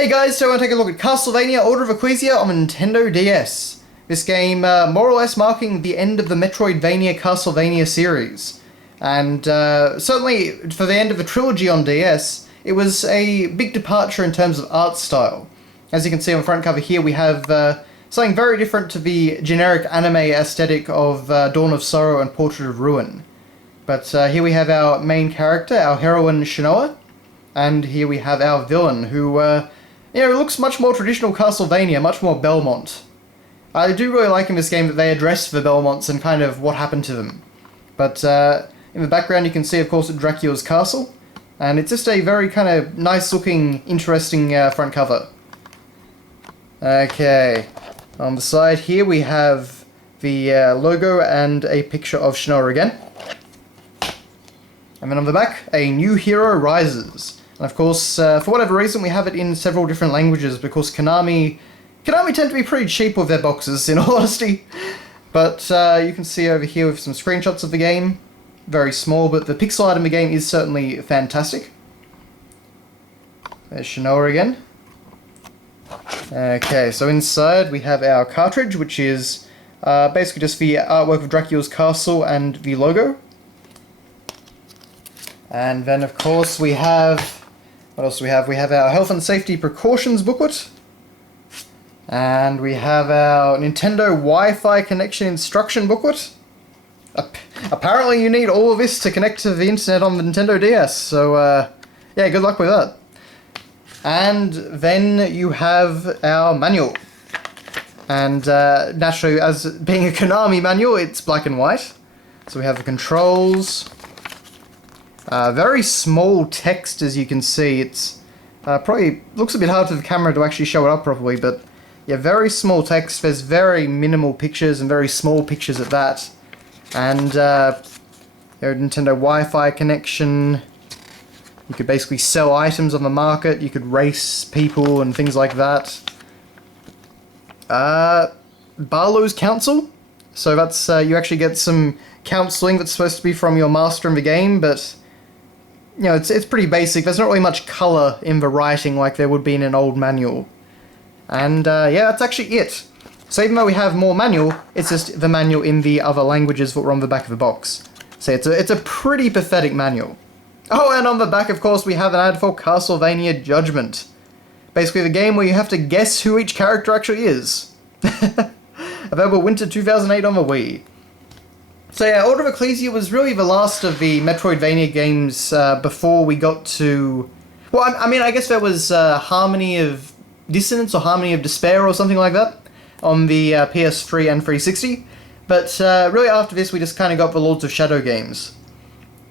Hey guys, so I want to take a look at Castlevania Order of Ecclesia on Nintendo DS. This game more or less marking the end of the Metroidvania Castlevania series. And certainly for the end of the trilogy on DS, it was a big departure in terms of art style. As you can see on the front cover here, we have something very different to the generic anime aesthetic of Dawn of Sorrow and Portrait of Ruin. But here we have our main character, our heroine Shinoa, and here we have our villain, who looks much more traditional Castlevania, much more Belmont. I do really like in this game that they address the Belmonts and kind of what happened to them. But in the background you can see, of course, Dracula's castle, and it's just a very kind of nice-looking, interesting front cover. Okay, on the side here we have the logo and a picture of Shinoa again. And then on the back, a new hero rises. And of course, for whatever reason, we have it in several different languages because Konami tend to be pretty cheap with their boxes, in all honesty. But you can see over here with some screenshots of the game. Very small, but the pixel art in the game is certainly fantastic. There's Shinoa again. Okay, so inside we have our cartridge, which is basically just the artwork of Dracula's castle and the logo. And then, of course, we have... What else do we have? We have our Health and Safety Precautions booklet. And we have our Nintendo Wi-Fi Connection Instruction booklet. Apparently you need all of this to connect to the internet on the Nintendo DS, so yeah, good luck with that. And then you have our manual. And naturally, as being a Konami manual, it's black and white. So we have the controls... very small text, as you can see. It's probably looks a bit hard for the camera to actually show it up properly, but yeah, very small text. There's very minimal pictures and very small pictures at that. And Nintendo Wi-Fi connection. You could basically sell items on the market. You could race people and things like that. Barlow's Counsel. So that's you actually get some counseling that's supposed to be from your master in the game, but you know, it's pretty basic. There's not really much colour in the writing like there would be in an old manual. And yeah, that's actually it. So even though we have more manual, it's just the manual in the other languages that were on the back of the box. So it's a pretty pathetic manual. Oh, and on the back, of course, we have an ad for Castlevania Judgment. Basically the game where you have to guess who each character actually is. Available winter 2008 on the Wii. So yeah, Order of Ecclesia was really the last of the Metroidvania games before we got to... Well, I mean, I guess there was Harmony of Dissonance or Harmony of Despair or something like that on the PS3 and 360. But really after this we just kind of got the Lords of Shadow games.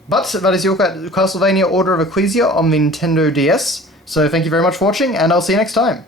But that is your Castlevania Order of Ecclesia on the Nintendo DS. So thank you very much for watching, and I'll see you next time.